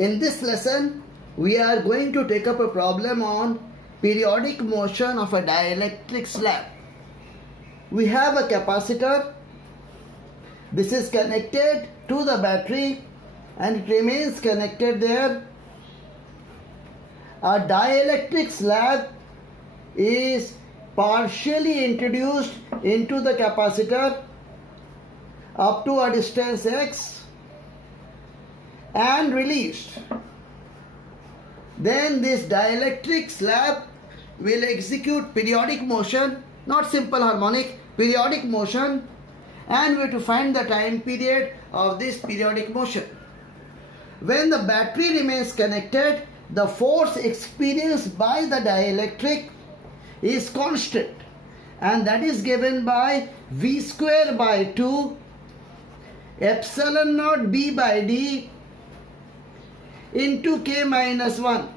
In this lesson, we are going to take up a problem on periodic motion of a dielectric slab. We have a capacitor. This is connected to the battery and it remains connected there. A dielectric slab is partially introduced into the capacitor up to a distance x and released. Then this dielectric slab will execute periodic motion, not simple harmonic, periodic motion, and we have to find the time period of this periodic motion. When the battery remains connected, the force experienced by the dielectric is constant, and that is given by V square by 2 epsilon naught B by D into K minus 1.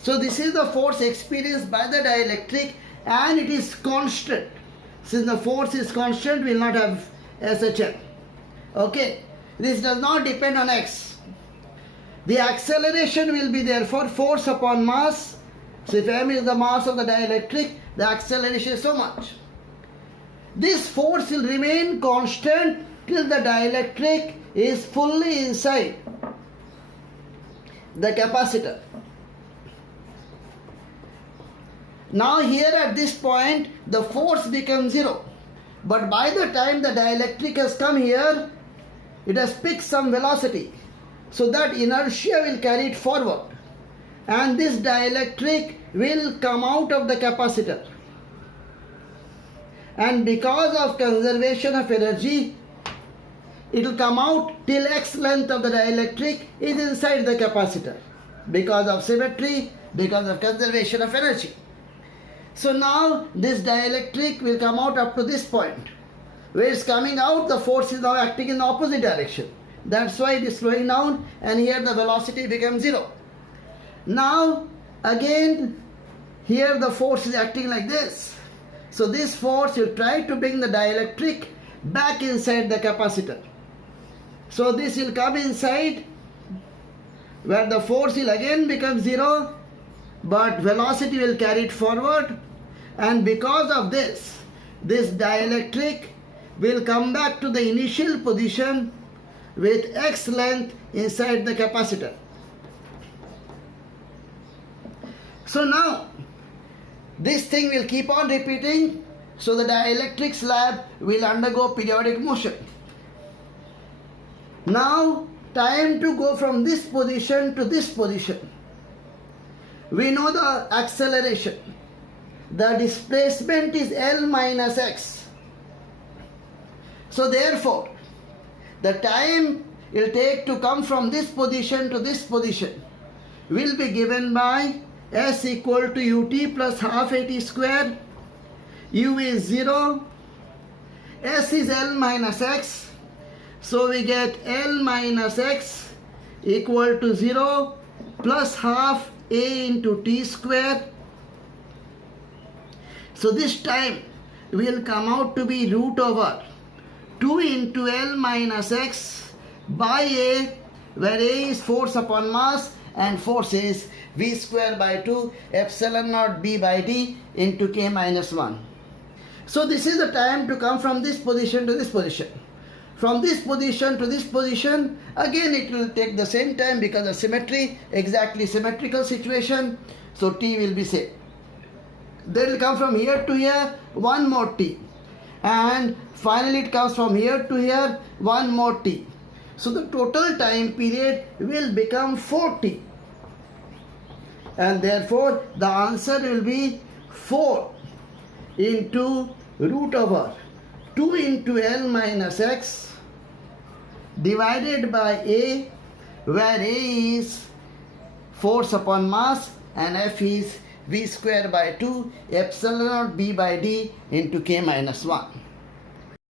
So this is the force experienced by the dielectric and it is constant. Since the force is constant, we will not have SHM. Okay, this does not depend on x. The acceleration will be therefore force upon mass. So if m is the mass of the dielectric, the acceleration is so much. This force will remain constant till the dielectric is fully inside the capacitor. Now here at this point the force becomes 0, but by the time the dielectric has come here, it has picked some velocity, so that inertia will carry it forward and this dielectric will come out of the capacitor, and because of conservation of energy it will come out till x length of the dielectric is inside the capacitor because of symmetry, because of conservation of energy. So now this dielectric will come out up to this point. Where it's coming out, the force is now acting in the opposite direction. That's why it is slowing down and here the velocity becomes 0. Now again here the force is acting like this. So this force will try to bring the dielectric back inside the capacitor. So this will come inside where the force will again become 0, but velocity will carry it forward, and because of this, this dielectric will come back to the initial position with x length inside the capacitor. So now this thing will keep on repeating, so the dielectric slab will undergo periodic motion. Now time to go from this position to this position. We know the acceleration. The displacement is L minus x. So therefore, the time it will take to come from this position to this position will be given by s equal to ut plus half at square. U is 0. S is L minus x. So we get L minus x equal to 0 plus half a into t square. So this time will come out to be root over 2 into L minus x by a, where a is force upon mass and force is v square by 2 epsilon naught b by d into k minus 1. So this is the time to come from this position to this position. From this position to this position, again it will take the same time because of symmetry, exactly symmetrical situation, so t will be same. Then it will come from here to here, one more t, and finally it comes from here to here, one more t. So the total time period will become 4t, and therefore the answer will be 4 into root over 2 into L minus x divided by a, where a is force upon mass and f is v square by 2 epsilon naught b by d into k minus 1.